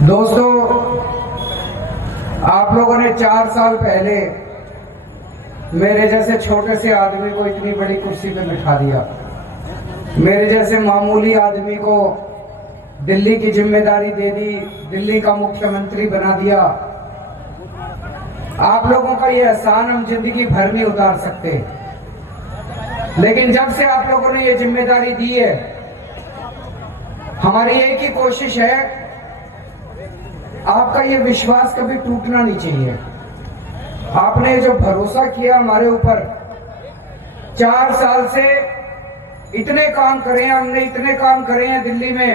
दोस्तों, आप लोगों ने 4 साल पहले मेरे जैसे छोटे से आदमी को इतनी बड़ी कुर्सी पे बिठा दिया। मेरे जैसे मामूली आदमी को दिल्ली की जिम्मेदारी दे दी, दिल्ली का मुख्यमंत्री बना दिया। आप लोगों का ये एहसान हम जिंदगी भर नहीं उतार सकते, लेकिन जब से आप लोगों ने ये जिम्मेदारी दी है, हमारी एक ही कोशिश है, आपका ये विश्वास कभी टूटना नहीं चाहिए। आपने जो भरोसा किया हमारे ऊपर, 4 साल से इतने काम करे हैं हमने, इतने काम करे हैं दिल्ली में।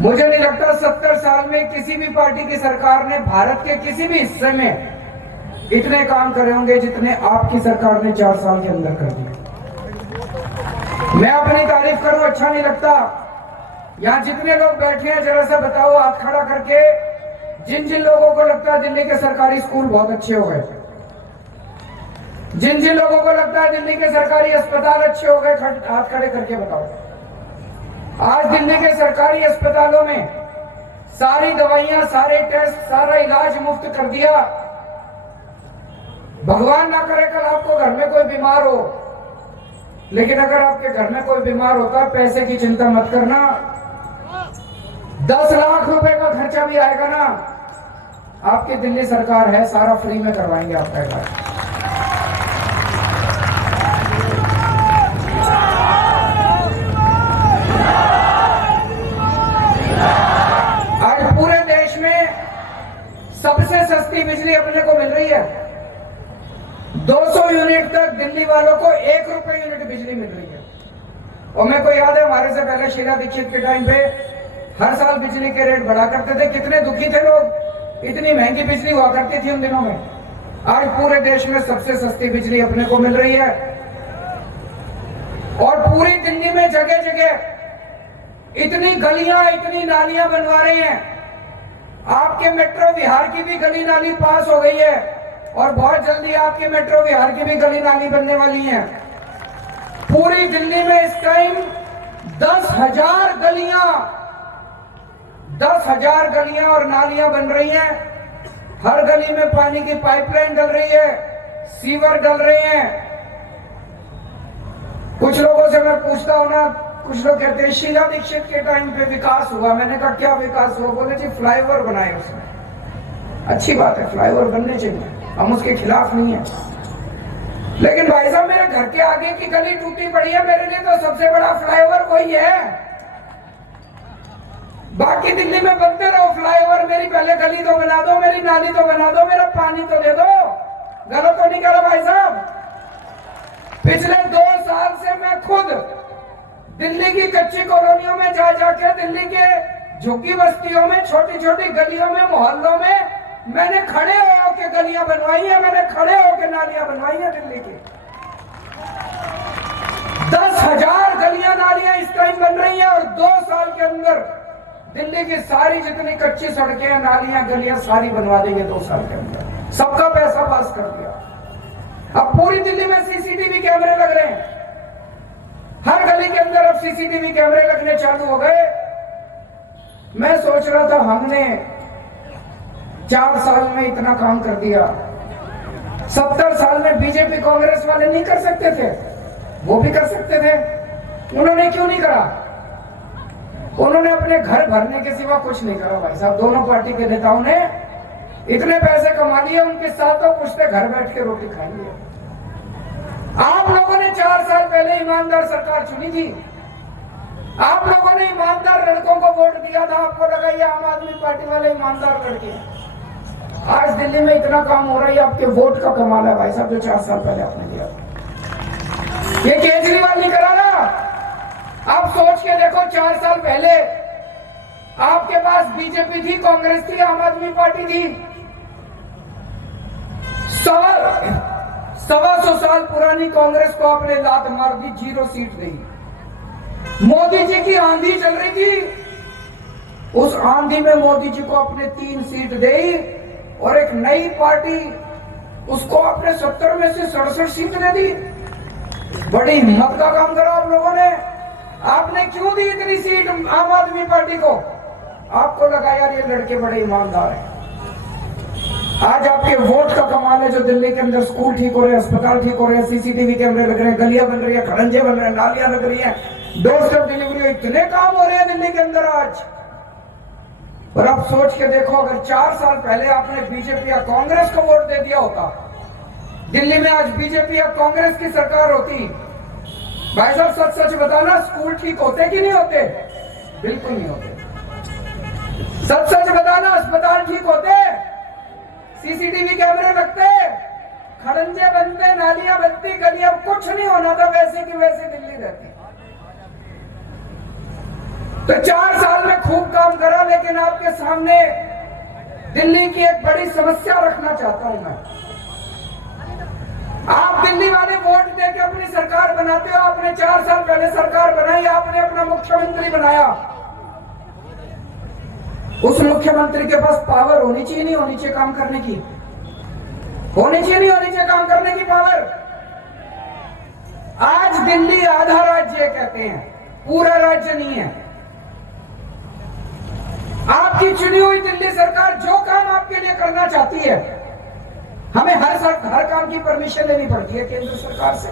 मुझे नहीं लगता 70 साल में किसी भी पार्टी की सरकार ने भारत के किसी भी हिस्से में इतने काम करे होंगे जितने आपकी सरकार ने 4 साल के अंदर कर दिए। मैं अपनी तारीफ करूं अच्छा नहीं लगता। यहाँ जितने लोग बैठे हैं जरा सा बताओ हाथ खड़ा करके, जिन जिन लोगों को लगता है दिल्ली के सरकारी स्कूल बहुत अच्छे हो गए, जिन जिन लोगों को लगता है दिल्ली के सरकारी अस्पताल अच्छे हो गए, हाथ खड़े करके बताओ। आज दिल्ली के सरकारी अस्पतालों में सारी दवाइयां, सारे टेस्ट, सारा इलाज मुफ्त कर दिया। भगवान ना करे कल आपको घर में कोई बीमार हो, लेकिन अगर आपके घर में कोई बीमार होता है, पैसे की चिंता मत करना, 10 लाख रुपए का खर्चा भी आएगा ना, आपकी दिल्ली सरकार है, सारा फ्री में करवाएंगे आपका इलाज। आज पूरे देश में सबसे सस्ती बिजली अपने को मिल रही है। 200 यूनिट तक दिल्ली वालों को 1 रुपए यूनिट बिजली मिल रही है। और मेरे को याद है हमारे से पहले शीला दीक्षित के टाइम पे हर साल बिजली के रेट बढ़ा करते थे। कितने दुखी थे लोग, इतनी महंगी बिजली हुआ करती थी उन दिनों में। आज पूरे देश में सबसे सस्ती बिजली अपने को मिल रही है। और पूरी दिल्ली में जगह जगह इतनी गलियां, इतनी नालियां बनवा रहे हैं। आपके मेट्रो विहार की भी गली नाली पास हो गई है, और बहुत जल्दी आपके मेट्रो विहार की भी गली नाली बनने वाली है। पूरी दिल्ली में इस टाइम 10,000 गलियां और नालियां बन रही हैं। हर गली में पानी की पाइपलाइन डल रही है, सीवर डल रहे हैं। कुछ लोगों से मैं पूछता हूं ना, कुछ लोग कहते हैं शीला दीक्षित के टाइम पे विकास हुआ। मैंने कहा क्या विकास हुआ? बोले जी फ्लाईओवर बनाए उसने। अच्छी बात है, फ्लाईओवर बनने चाहिए, हम उसके खिलाफ नहीं है, लेकिन भाई साहब मेरे घर के आगे की गली टूटी पड़ी है, मेरे लिए तो सबसे बड़ा फ्लाईओवर वही है। बाकी दिल्ली में बनते रहो फ्लाईओवर, मेरी पहले गली तो बना दो, मेरी नाली तो बना दो, मेरा पानी तो दे दो। गलत तो नहीं करो भाई साहब। पिछले 2 साल से मैं खुद दिल्ली की कच्ची कॉलोनियों में जा जाके, दिल्ली के झुग्गी बस्तियों में, छोटी छोटी गलियों में, मोहल्लों में मैंने खड़े होकर गलियां बनवाई है, मैंने खड़े होकर नालियां बनवाई है दिल्ली की। 10,000 गलियां नालियां इस टाइम बन रही हैं, और 2 साल के अंदर दिल्ली की सारी जितनी कच्ची सड़कें, नालियां, गलियां सारी बनवा देंगे 2 साल के अंदर। सबका पैसा पास कर दिया। अब पूरी दिल्ली में सीसीटीवी कैमरे लग रहे हैं, हर गली के अंदर अब सीसीटीवी कैमरे लगने चालू हो गए। मैं सोच रहा था हमने 4 साल में इतना काम कर दिया, 70 साल में बीजेपी कांग्रेस वाले नहीं कर सकते थे? वो भी कर सकते थे, उन्होंने क्यों नहीं करा? उन्होंने अपने घर भरने के सिवा कुछ नहीं करा भाई साहब। दोनों पार्टी के नेताओं ने इतने पैसे कमा लिए, उनके साथ तो कुछ थे घर बैठ के रोटी खाएंगे। आप लोगों ने 4 साल पहले ईमानदार सरकार चुनी थी, आप लोगों ने ईमानदार लड़कों को वोट दिया था। आपको लगा ये आम आदमी पार्टी वाले ईमानदार लड़के। आज दिल्ली में इतना काम हो रहा है, आपके वोट का कमाल है भाई साहब, जो 4 साल पहले आपने दिया। ये केजरीवाल नहीं करा ना। आप सोच के देखो, 4 साल पहले आपके पास बीजेपी थी, कांग्रेस थी, आम आदमी पार्टी थी। 125 साल पुरानी कांग्रेस को आपने लात मार दी, 0 सीट दी। मोदी जी की आंधी चल रही थी, उस आंधी में मोदी जी को आपने 3 सीट दी, और एक नई पार्टी उसको आपने 70 में से 67 सीट दे दी। बड़ी हिम्मत का काम करा आप लोगों ने। आपने क्यों दी इतनी सीट आम आदमी पार्टी को? आपको लगा यार ये लड़के बड़े ईमानदार हैं। आज आपके वोट का कमाल है जो दिल्ली के अंदर स्कूल ठीक हो रहे हैं, अस्पताल ठीक हो रहे हैं, सीसीटीवी कैमरे लग रहे हैं, गलियां बन रही है, खड़ंजे बन रहे हैं, नालियां लग रही हैं, डोर स्टेप डिलीवरी, इतने काम हो रहे हैं दिल्ली के अंदर आज। और आप सोच के देखो, अगर 4 साल पहले आपने बीजेपी या कांग्रेस को वोट दे दिया होता, दिल्ली में आज बीजेपी या कांग्रेस की सरकार होती, भाई साहब सच सच बताना, स्कूल ठीक होते कि नहीं होते? बिल्कुल नहीं होते। सच सच बताना, अस्पताल ठीक होते, सीसीटीवी कैमरे लगते, खड़ंजे बनते, नालियां बनती, गलियां, कुछ नहीं होना था, वैसे की वैसे दिल्ली रहती। तो 4 साल में खूब काम करा, लेकिन आपके सामने दिल्ली की एक बड़ी समस्या रखना चाहता हूं मैं। आप दिल्ली वाले वोट देके अपनी सरकार बनाते हो, आपने 4 साल पहले सरकार बनाई, आपने अपना मुख्यमंत्री बनाया। उस मुख्यमंत्री के पास पावर होनी चाहिए, नहीं होनी चाहिए काम करने की? होनी चाहिए, नहीं होनी चाहिए काम करने की पावर? आज दिल्ली आधा राज्य कहते हैं, पूरा राज्य नहीं है। आपकी चुनी हुई दिल्ली सरकार जो काम आपके लिए करना चाहती है, हमें हर काम की परमिशन लेनी पड़ती है केंद्र सरकार से।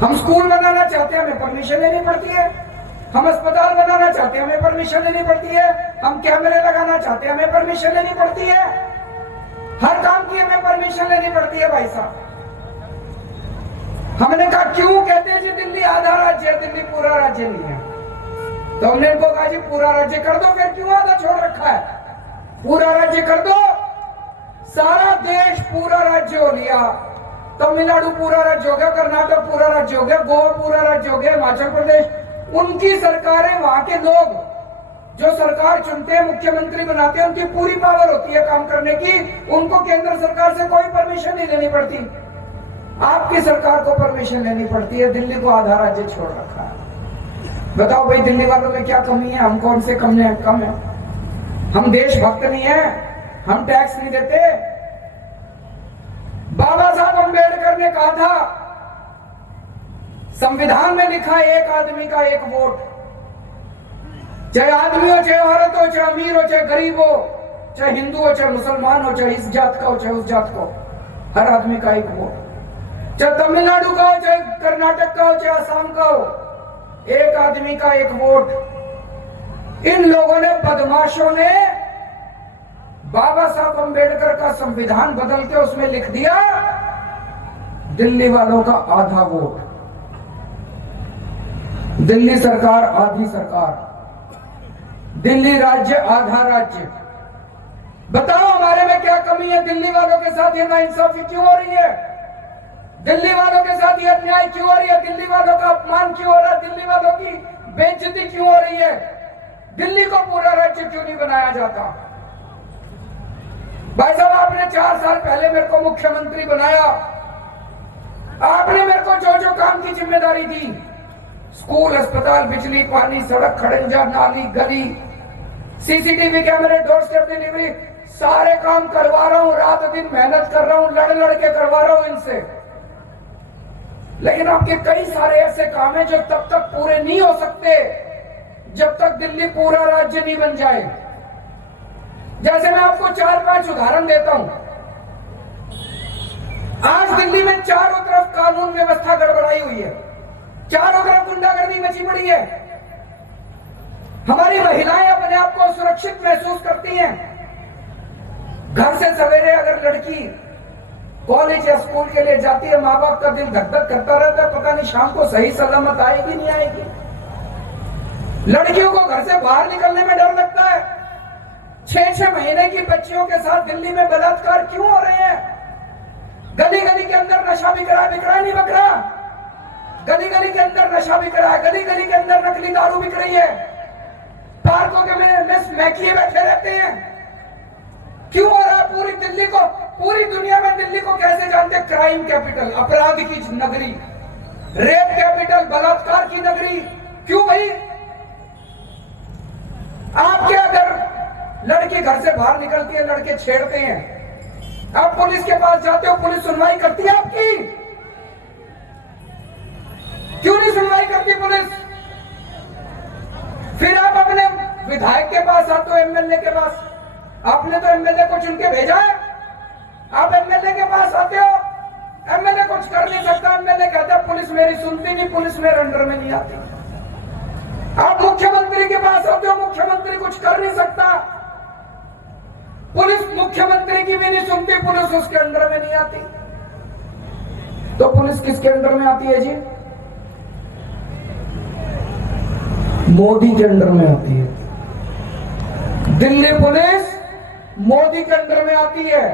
हम स्कूल बनाना चाहते हैं, हमें परमिशन लेनी पड़ती है। हम अस्पताल बनाना चाहते हैं, हमें परमिशन लेनी पड़ती है। हम कैमरे लगाना चाहते हैं, हमें परमिशन लेनी पड़ती है। हर काम की हमें परमिशन लेनी पड़ती है भाई साहब। हमने कहा क्यों? कहते हैं जी दिल्ली आधा राज्य है, दिल्ली पूरा राज्य नहीं है। तो हमने इनको कहा जी पूरा राज्य कर दो, फिर क्यों आधा छोड़ रखा है? पूरा राज्य कर दो। सारा देश पूरा राज्य हो लिया, तमिलनाडु पूरा राज्य हो गया, कर्नाटक पूरा राज्य हो गया, गोवा पूरा राज्य हो गया, हिमाचल प्रदेश, उनकी सरकारें, वहां के लोग जो सरकार चुनते हैं, मुख्यमंत्री बनाते हैं, उनकी पूरी पावर होती है काम करने की, उनको केंद्र सरकार से कोई परमिशन नहीं लेनी पड़ती। आपकी सरकार को परमिशन लेनी पड़ती है। दिल्ली को आधा राज्य छोड़ रखा है। बताओ भाई दिल्ली वालों में क्या कमी है? हम कौन से कम है? हम देशभक्त नहीं है? हम टैक्स नहीं देते? बाबा साहब अम्बेडकर ने कहा था, संविधान में लिखा है एक आदमी का एक वोट, चाहे आदमी हो, चाहे औरत हो, चाहे अमीर हो, चाहे गरीब हो, चाहे हिंदू हो, चाहे मुसलमान हो, चाहे इस जात का हो, चाहे उस जात का हो, हर आदमी का एक वोट। चाहे तमिलनाडु का हो, चाहे कर्नाटक का हो, चाहे असम का हो, एक आदमी का एक वोट। इन लोगों ने, बदमाशों ने, बाबा साहब अम्बेडकर का संविधान बदल के उसमें लिख दिया दिल्ली वालों का आधा वोट, दिल्ली सरकार आधी सरकार, दिल्ली राज्य आधा राज्य। बताओ हमारे में क्या कमी है? दिल्ली वालों के साथ ये नाइंसाफी क्यों हो रही है? दिल्ली वालों के साथ ये अन्याय क्यों हो रही है? दिल्ली वालों का अपमान क्यों हो रहा है? दिल्ली वालों की बेइज्जती क्यों हो रही है? दिल्ली को पूरा राज्य क्यों नहीं बनाया जाता? भाई साहब आपने 4 साल पहले मेरे को मुख्यमंत्री बनाया, आपने मेरे को जो जो काम की जिम्मेदारी दी, स्कूल, अस्पताल, बिजली, पानी, सड़क, खड़ंजा, नाली, गली, सीसीटीवी कैमरे, डोर स्टेप डिलीवरी, सारे काम करवा रहा हूं, रात दिन मेहनत कर रहा हूं, लड़ के करवा रहा हूं इनसे। लेकिन आपके कई सारे ऐसे काम हैं जो तब तक पूरे नहीं हो सकते जब तक दिल्ली पूरा राज्य नहीं बन जाए। जैसे मैं आपको 4-5 उदाहरण देता हूं। आज दिल्ली में चारों तरफ कानून व्यवस्था गड़बड़ाई हुई है, चारों तरफ गुंडागर्दी मची पड़ी है। हमारी महिलाएं अपने आप को सुरक्षित महसूस करती हैं। घर से सवेरे अगर लड़की कॉलेज या स्कूल के लिए जाती है, माँ बाप का दिल धक धक करता रहता है, पता नहीं शाम को सही सलामत आएगी नहीं आएगी। लड़कियों को घर से बाहर निकलने में डर लगता है। 6-6 महीने की बच्चियों के साथ दिल्ली में बलात्कार क्यों हो रहे हैं? गली गली के अंदर नशा बिक रहा नहीं बिक रहा? गली गली के अंदर नशा बिक रहा है, गली गली के अंदर नकली दारू बिक रही है, पार्कों के में मैकिए बैठे रहते हैं। क्यों हो रहा है? पूरी दिल्ली को, पूरी दुनिया में दिल्ली को कैसे जानते? क्राइम कैपिटल, अपराध की नगरी, रेप कैपिटल, बलात्कार की नगरी। क्यों भाई? आपके अगर लड़की घर से बाहर निकलती है, लड़के छेड़ते हैं, आप पुलिस के पास जाते हो, पुलिस सुनवाई करती है आपकी? क्यों नहीं सुनवाई करती पुलिस? फिर आप अपने विधायक के पास आते हो, एमएलए के पास। आपने तो एमएलए को चुन के भेजा है, आप एमएलए के पास आते हो, एमएलए कुछ कर नहीं सकता, एमएलए कहता है पुलिस मेरी सुनती नहीं, पुलिस मेरे अंडर में नहीं आती। आप मुख्यमंत्री के पास आते हो, मुख्यमंत्री कुछ कर नहीं सकता, पुलिस मुख्यमंत्री की भी नहीं सुनती, पुलिस उसके अंडर में नहीं आती। तो पुलिस किसके अंडर में आती है जी? मोदी के अंडर में आती है। दिल्ली पुलिस मोदी के अंडर में आती है।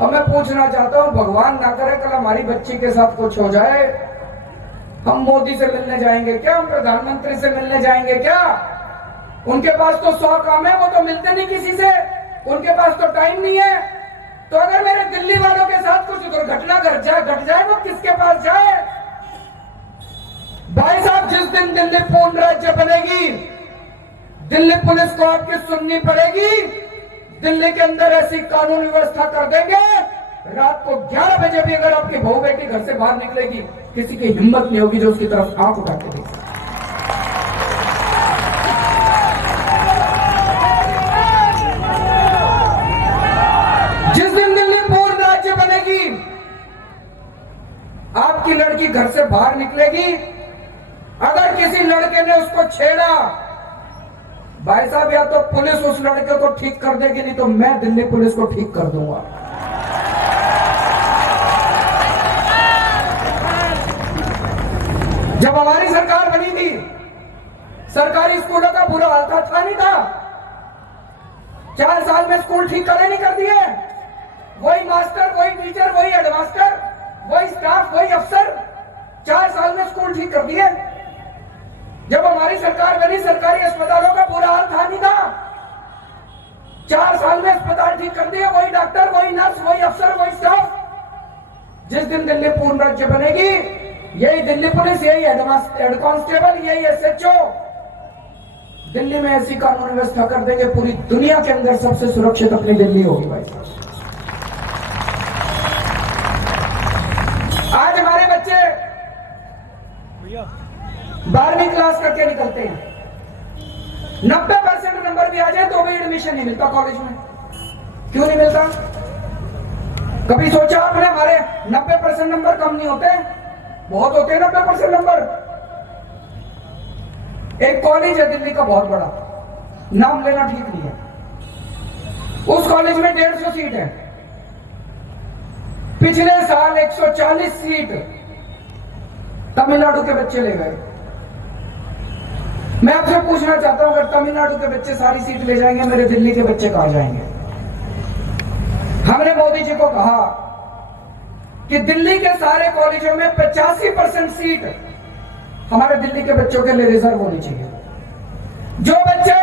अब मैं पूछना चाहता हूं, भगवान ना करे कल हमारी बच्ची के साथ कुछ हो जाए, हम मोदी से मिलने जाएंगे क्या? हम प्रधानमंत्री से मिलने जाएंगे क्या? उनके पास तो 100 काम है, वो तो मिलते नहीं किसी से, उनके पास तो टाइम नहीं है। तो अगर मेरे दिल्ली वालों के साथ कुछ दुर्घटना घट जाए वो किसके पास जाए? भाई साहब, जिस दिन दिल्ली पूर्ण राज्य बनेगी, दिल्ली पुलिस को आपकी सुननी पड़ेगी। दिल्ली के अंदर ऐसी कानून व्यवस्था कर देंगे, रात को 11 बजे भी अगर आपकी बहू बेटी घर से बाहर निकलेगी, किसी की हिम्मत नहीं होगी जो उसकी तरफ आंख उठा के देखे। जिस दिन दिल्ली पूर्ण राज्य बनेगी, आपकी लड़की घर से बाहर निकलेगी, अगर किसी लड़के ने उसको छेड़ा, भाई साहब, या तो पुलिस उस लड़के को ठीक कर देगी, नहीं तो मैं दिल्ली पुलिस को ठीक कर दूंगा। जब हमारी सरकार बनी थी, सरकारी स्कूलों का बुरा हाल था नहीं था? 4 साल में स्कूल ठीक करे नहीं कर दिए? वही मास्टर, वही टीचर, वही हेडमास्टर, वही स्टाफ, वही अफसर, 4 साल में स्कूल ठीक कर दिए। जब हमारी सरकार बनी, सरकारी अस्पतालों का बुरा हाल था नहीं था? 4 साल में अस्पताल ठीक कर दिए, वही डॉक्टर, वही नर्स, वही अफसर, वही स्टाफ। जिस दिन दिल्ली पूर्ण राज्य बनेगी, यही दिल्ली पुलिस, यही हेड कांस्टेबल, यही एसएचओ दिल्ली में ऐसी कानून व्यवस्था कर देंगे, पूरी दुनिया के अंदर सबसे सुरक्षित अपनी दिल्ली होगी। भाई आज हमारे बच्चे 12वीं क्लास करके निकलते हैं, 90% नंबर भी आ जाए तो भी एडमिशन नहीं मिलता कॉलेज में। क्यों नहीं मिलता? कभी सोचा आपने? हमारे 90% नंबर कम नहीं होते, बहुत होते हैं 90% नंबर। एक कॉलेज है दिल्ली का बहुत बड़ा, नाम लेना ठीक नहीं है, उस कॉलेज में 150 सीट है। पिछले साल 140 सीट तमिलनाडु के बच्चे ले गए। मैं आपसे पूछना चाहता हूं, अगर तमिलनाडु के बच्चे सारी सीट ले जाएंगे, मेरे दिल्ली के बच्चे कहां जाएंगे? हमने मोदी जी को कहा कि दिल्ली के सारे कॉलेजों में 85% सीट हमारे दिल्ली के बच्चों के लिए रिजर्व होनी चाहिए। जो बच्चे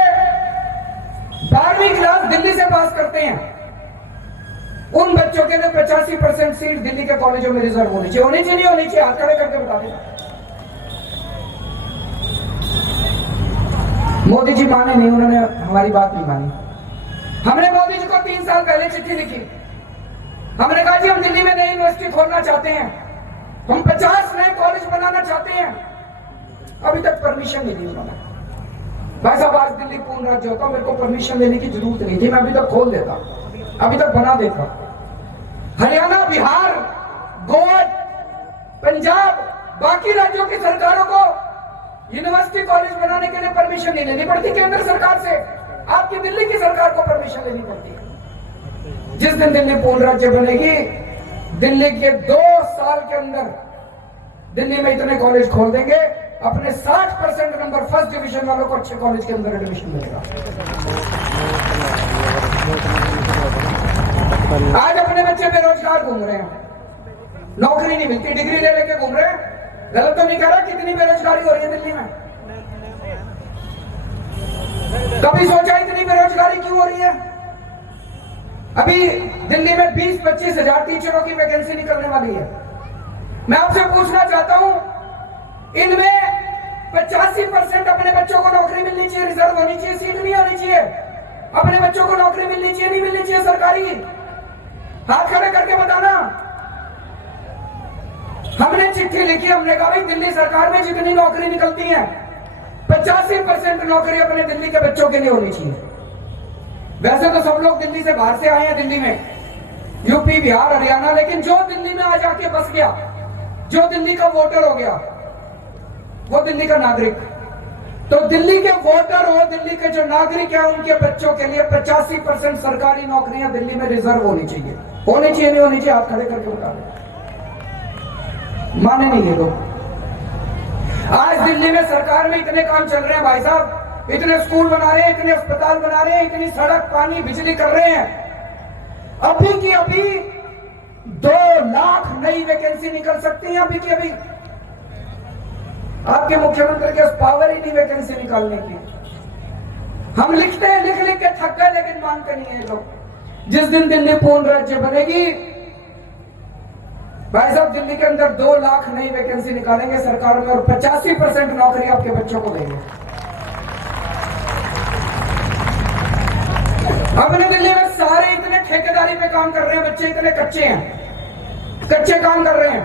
12वीं क्लास दिल्ली से पास करते हैं, उन बच्चों के लिए 85% सीट दिल्ली के कॉलेजों में रिजर्व होनी चाहिए। होनी चाहिए, नहीं होनी चाहिए? हाथ खड़े करके बता देना। मोदी जी माने नहीं, उन्होंने हमारी बात नहीं मानी। हमने मोदी जी को 3 साल पहले चिट्ठी लिखी, हमने कहा जी हम दिल्ली में नई यूनिवर्सिटी खोलना चाहते हैं, हम 50 नए कॉलेज बनाना चाहते हैं। अभी तक परमिशन नहीं दी उन्होंने। भाई साहब, आज दिल्ली पूर्ण राज्य होता, मेरे को परमिशन लेने की जरूरत नहीं थी, मैं अभी तक खोल देता, अभी तक बना देता। हरियाणा, बिहार, गोवा, पंजाब, बाकी राज्यों की सरकारों को यूनिवर्सिटी कॉलेज बनाने के लिए परमिशन नहीं लेनी पड़ती केंद्र सरकार से, आपकी दिल्ली की सरकार को परमिशन लेनी पड़ती है। जिस दिन दिल्ली पूर्ण राज्य बनेगी, दिल्ली के 2 साल के अंदर दिल्ली में इतने कॉलेज खोल देंगे, अपने 60% नंबर फर्स्ट डिवीजन वालों को अच्छे कॉलेज के अंदर एडमिशन मिलेगा। आज अपने बच्चे बेरोजगार घूम रहे हैं, नौकरी नहीं मिलती, डिग्री ले लेके घूम रहे हैं। गलत तो नहीं कह रहा? कितनी बेरोजगारी हो रही है दिल्ली में? कभी सोचा इतनी बेरोजगारी क्यों हो रही है? अभी दिल्ली में 20-25 हजार टीचरों की वैकेंसी निकलने वाली है। मैं आपसे पूछना चाहता हूं, इनमें 85% अपने बच्चों को नौकरी मिलनी चाहिए, रिजर्व होनी चाहिए, सीट नहीं होनी चाहिए। अपने बच्चों को नौकरी मिलनी चाहिए, नहीं मिलनी चाहिए सरकारी? हाथ खड़े करके बताना। हमने चिट्ठी लिखी, हमने कहा भाई दिल्ली सरकार में जितनी नौकरी निकलती है 85% नौकरी अपने दिल्ली के बच्चों के लिए होनी चाहिए। वैसे तो सब लोग दिल्ली से बाहर से आए हैं, दिल्ली में यूपी, बिहार, हरियाणा, लेकिन जो दिल्ली में आ जाके बस गया, जो दिल्ली का वोटर हो गया, वो दिल्ली का नागरिक, तो दिल्ली के वोटर हो, दिल्ली के जो नागरिक है, उनके बच्चों के लिए 85% सरकारी नौकरियां दिल्ली में रिजर्व होनी चाहिए। होनी चाहिए, नहीं होनी चाहिए? आप खड़े करके बता दें। माने नहीं ये लोग। आज दिल्ली में सरकार में इतने काम चल रहे हैं भाई साहब, इतने स्कूल बना रहे हैं, इतने अस्पताल बना रहे हैं, इतनी सड़क, पानी, बिजली कर रहे हैं। अभी की अभी 2 लाख नई वैकेंसी निकल सकती है, अभी की अभी। आपके मुख्यमंत्री के पावर ही नहीं वैकेंसी निकालने की। हम लिखते हैं, लिख लिख के थक गए, लेकिन मानते नहीं है लोग। जिस दिन दिल्ली पूर्ण राज्य बनेगी भाई साहब, दिल्ली के अंदर 2 लाख नई वैकेंसी निकालेंगे सरकार में और 85% नौकरी आपके बच्चों को देंगे। अपने दिल्ली में सारे इतने ठेकेदारी पे काम कर रहे हैं, बच्चे इतने कच्चे हैं, कच्चे काम कर रहे हैं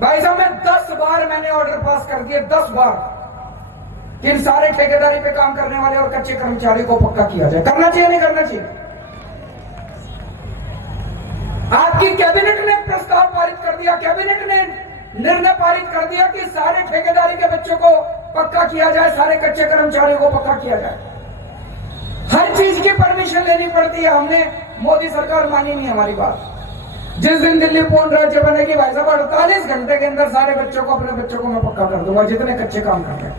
भाई साहब। मैं 10 बार मैंने ऑर्डर पास कर दिए, 10 बार, कि इन सारे ठेकेदारी पे काम करने वाले और कच्चे कर्मचारी को पक्का किया जाए। करना चाहिए, नहीं करना चाहिए? आपकी कैबिनेट ने प्रस्ताव पारित कर दिया, कैबिनेट ने निर्णय पारित कर दिया कि सारे ठेकेदारी के बच्चों को पक्का किया जाए, सारे कच्चे कर्मचारियों को पक्का किया जाए। हर चीज की परमिशन लेनी पड़ती है। हमने, मोदी सरकार मानी नहीं हमारी बात। जिस दिन दिल्ली पूर्ण राज्य बनेगी भाई साहब, 48 घंटे के अंदर सारे बच्चों को, अपने बच्चों को मैं पक्का कर दूंगा, जितने कच्चे काम कर रहे हैं,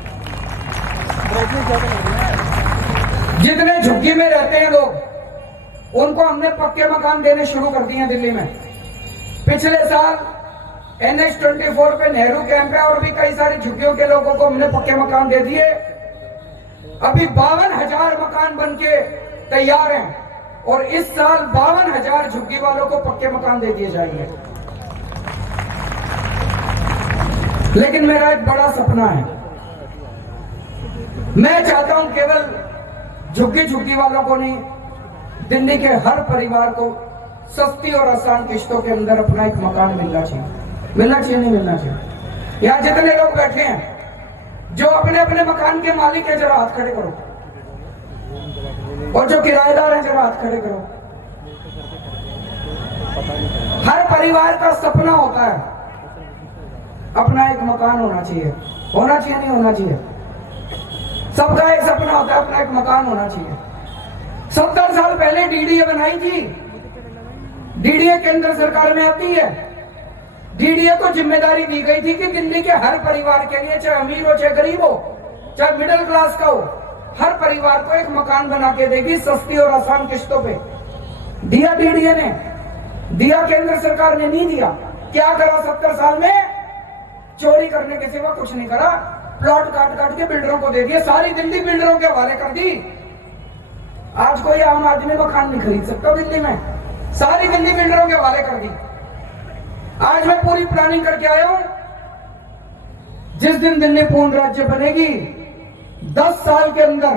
जितने झुग्गी में रहते हैं लोग, उनको हमने पक्के मकान देने शुरू कर दिए हैं दिल्ली में। पिछले साल NH-24 पे नेहरू कैंप है और भी कई सारी झुग्गियों के लोगों को हमने पक्के मकान दे दिए। अभी 52,000 मकान बनके तैयार हैं और इस साल 52,000 झुग्गी वालों को पक्के मकान दे दिए जाएंगे। लेकिन मेरा एक बड़ा सपना है, मैं चाहता हूं केवल झुग्गी वालों को नहीं, दिल्ली के हर परिवार को सस्ती और आसान किश्तों के अंदर अपना एक मकान मिलना चाहिए। मिलना चाहिए, नहीं मिलना चाहिए? यहां जितने लोग बैठे हैं जो अपने अपने मकान के मालिक हैं, जरा हाथ खड़े करो, और जो किराएदार हैं जरा हाथ खड़े करो। हर परिवार का सपना होता है अपना एक मकान होना चाहिए। होना चाहिए, नहीं होना चाहिए? सबका एक सपना होता है अपना एक मकान होना चाहिए। 70 साल पहले DDA बनाई थी, DDA केंद्र सरकार में आती है। DDA को जिम्मेदारी दी गई थी कि दिल्ली के हर परिवार के लिए, चाहे अमीर हो चाहे गरीब हो, चाहे मिडिल क्लास का हो, हर परिवार को एक मकान बना के देगी सस्ती और आसान किश्तों पे। दिया DDA ने, दिया केंद्र सरकार ने नहीं दिया। क्या करा 70 साल में? चोरी करने के सिवा कुछ नहीं करा। प्लॉट काट काट के बिल्डरों को दे दिए, सारी दिल्ली बिल्डरों के हवाले कर दी। आज कोई आम आदमी मकान नहीं खरीद सकता दिल्ली में, सारी दिल्ली बिल्डरों के हवाले कर दी। आज मैं पूरी प्लानिंग करके आया हूं, जिस दिन दिल्ली पूर्ण राज्य बनेगी 10 साल के अंदर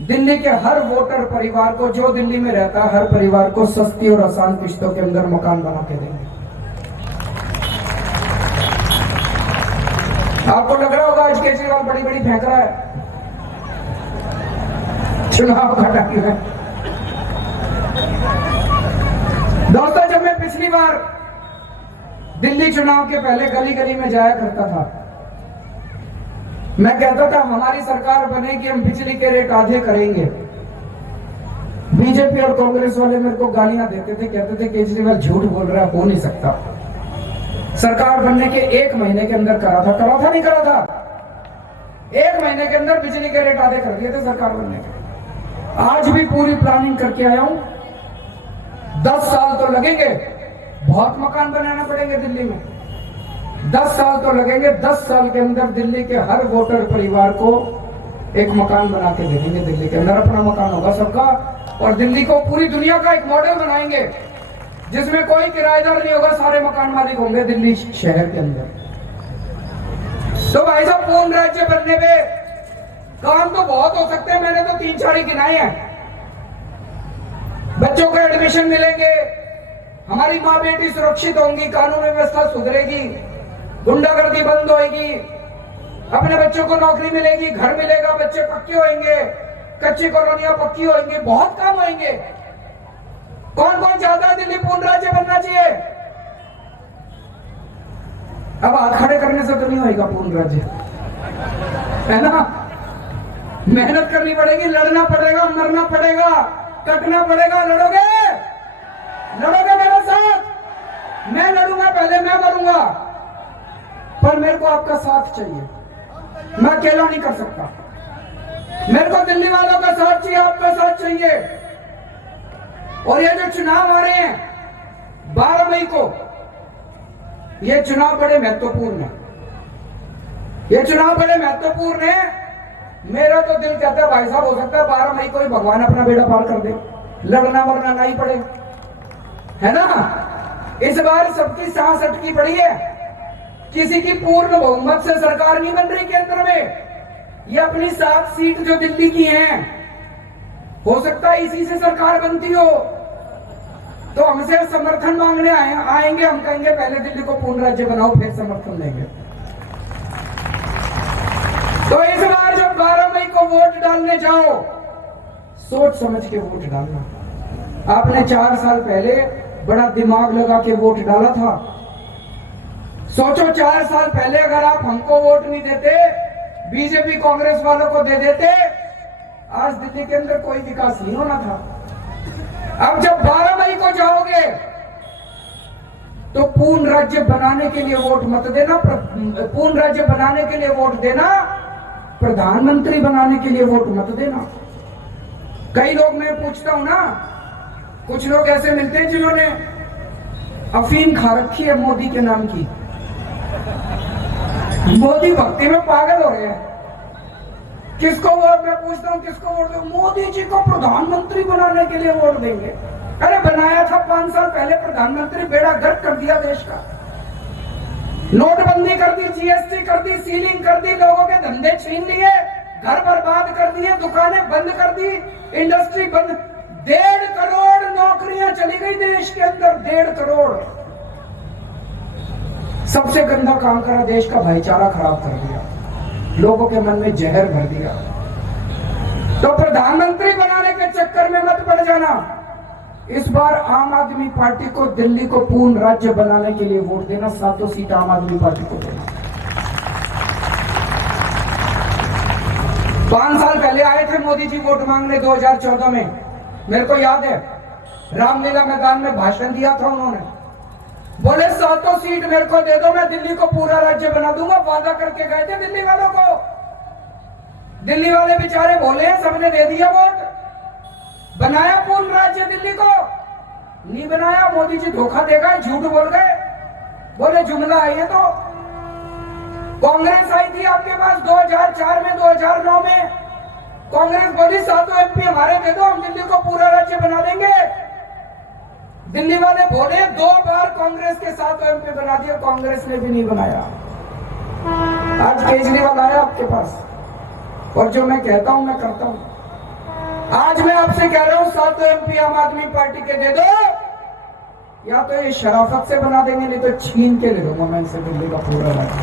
दिल्ली के हर वोटर परिवार को, जो दिल्ली में रहता है, हर परिवार को सस्ती और आसान किश्तों के अंदर मकान बना के देंगे। आपको लग रहा होगा आज केजरीवाल बड़ी बड़ी फेंक रहा है, चुनाव का टाइम है। दोस्तों, जब मैं पिछली बार दिल्ली चुनाव के पहले गली गली में जाया करता था, मैं कहता था हमारी सरकार बनेगी, हम बिजली के रेट आधे करेंगे। बीजेपी और कांग्रेस वाले मेरे को गालियां देते थे, कहते थे केजरीवाल झूठ बोल रहा है, हो नहीं सकता। सरकार बनने के 1 महीने के अंदर करा था नहीं करा था? 1 महीने के अंदर बिजली के रेट आधे कर दिए थे सरकार बनने के। आज भी पूरी प्लानिंग करके आया हूं, 10 साल तो लगेंगे, बहुत मकान बनाना पड़ेंगे दिल्ली में, 10 साल तो लगेंगे। 10 साल के अंदर दिल्ली के हर वोटर परिवार को एक मकान बना के दे देंगे। दिल्ली के अंदर अपना मकान होगा सबका, और दिल्ली को पूरी दुनिया का एक मॉडल बनाएंगे जिसमें कोई किराएदार नहीं होगा, सारे मकान मालिक होंगे दिल्ली शहर के अंदर। तो भाई साहब, पूर्ण राज्य बनने पे काम तो बहुत हो सकते हैं, मैंने तो 3-4 ही गिनाए हैं। बच्चों को एडमिशन मिलेंगे, हमारी माँ बेटी सुरक्षित होंगी, कानून व्यवस्था सुधरेगी, गुंडागर्दी बंद होगी, अपने बच्चों को नौकरी मिलेगी, घर मिलेगा, बच्चे पक्के होंगे, कच्ची कॉलोनियां पक्की होंगी, बहुत काम होंगे। कौन कौन चाहता है दिल्ली पूर्ण राज्य बनना चाहिए? अब हाथ खड़े करने से तो नहीं होगा पूर्ण राज्य, है ना? मेहनत करनी पड़ेगी, लड़ना पड़ेगा, मरना पड़ेगा, कटना पड़ेगा। लड़ोगे? लड़ोगे मेरे साथ? मैं लड़ूंगा, पहले मैं मरूंगा, पर मेरे को आपका साथ चाहिए। मैं अकेला नहीं कर सकता। मेरे को दिल्ली वालों का साथ चाहिए, आपका साथ चाहिए। और ये जो चुनाव आ रहे हैं 12 मई को, ये चुनाव बड़े महत्वपूर्ण है। ये चुनाव बड़े महत्वपूर्ण है। मेरा तो दिल कहता है भाई साहब, हो सकता है 12 मई को ही भगवान अपना बेड़ा पार कर दे, लड़ना मरना नहीं पड़े, है ना? इस बार सबकी सांस अटकी पड़ी है। किसी की पूर्ण बहुमत से सरकार नहीं बन रही केंद्र में। ये अपनी 7 सीट जो दिल्ली की हैं, हो सकता है इसी से सरकार बनती हो। तो हमसे समर्थन मांगने आएंगे, हम कहेंगे पहले दिल्ली को पूर्ण राज्य बनाओ, फिर समर्थन देंगे। तो इस बार जब 12 मई को वोट डालने जाओ, सोच समझ के वोट डालना। आपने 4 साल पहले बड़ा दिमाग लगा के वोट डाला था। सोचो 4 साल पहले अगर आप हमको वोट नहीं देते, बीजेपी कांग्रेस वालों को दे देते, आज दिल्ली के अंदर कोई विकास नहीं होना था। अब जब 12 मई को जाओगे तो पूर्ण राज्य बनाने के लिए वोट मत देना, पूर्ण राज्य बनाने के लिए वोट देना, प्रधानमंत्री बनाने के लिए वोट मत देना। कई लोग, मैं पूछता हूं ना, कुछ लोग ऐसे मिलते हैं जिन्होंने अफीम खा रखी है मोदी के नाम की, मोदी भक्ति में पागल हो रहे हैं। किसको वोट, मैं पूछता हूं किसको वोट दो? मोदी जी को प्रधानमंत्री बनाने के लिए वोट देंगे। अरे बनाया था 5 साल पहले प्रधानमंत्री, बेड़ा गर्क कर दिया देश का, नोटबंदी कर दी, जीएसटी कर दी, सीलिंग कर दी, लोगों के धंधे छीन लिए, घर बर्बाद कर दिए, दुकानें बंद कर दी, इंडस्ट्री बंद। 1.5 करोड़ नौकरियां चली गई देश के अंदर, 1.5 करोड़। सबसे गंदा काम करा, देश का भाईचारा खराब कर दिया, लोगों के मन में जहर भर दिया। तो प्रधानमंत्री बनाने के चक्कर में मत पड़ जाना। इस बार आम आदमी पार्टी को दिल्ली को पूर्ण राज्य बनाने के लिए वोट देना। 7 सीट आम आदमी पार्टी को देना। 5 साल पहले आए थे मोदी जी वोट मांगने 2014 में, मेरे को याद है, रामलीला मैदान में भाषण दिया था उन्होंने। बोले 7 सीट मेरे को दे दो, मैं दिल्ली को पूरा राज्य बना दूंगा। वादा करके गए थे दिल्ली वालों को। दिल्ली वाले बेचारे बोले हैं, सबने दे दिया वोट। बनाया पूर्ण राज्य दिल्ली को? नहीं बनाया। मोदी जी धोखा देगा, झूठ बोल गए, बोले जुमला है ये। तो कांग्रेस आई थी आपके पास 2004 में, 2009 में कांग्रेस बोली 7 एमपी हमारे दे दो, हम दिल्ली को पूरा राज्य बना देंगे। दिल्ली वाले बोले 2 बार कांग्रेस के 7 एमपी बना दिया, कांग्रेस ने भी नहीं बनाया। आज केजरीवाल आया आपके पास, और जो मैं कहता हूं मैं करता हूं। आज मैं आपसे कह रहा हूं 7 एमपी आम आदमी पार्टी के दे दो, या तो ये शराफत से बना देंगे, नहीं तो छीन के ले लूंगा मैं इनसे दिल्ली का पूरा राज्य।